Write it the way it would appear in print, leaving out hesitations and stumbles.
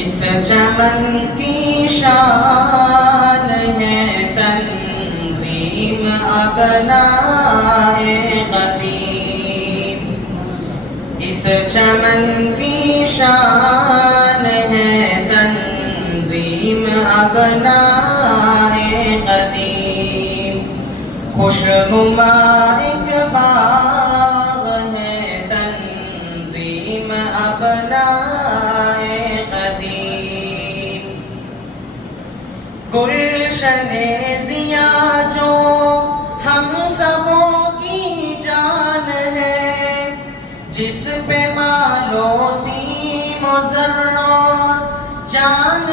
اس چمن کی شان ہے تنظیم ابنائے قدیم، اس چمن کی شان ہے تنظیم ابنائے قدیم، خوشنما ایک باغ ہے تنظیم ابنائے قدیم، گلشن ضیاء جو ہم سبوں کی جان ہے، جس پہ مالو سیم و زر اور چاند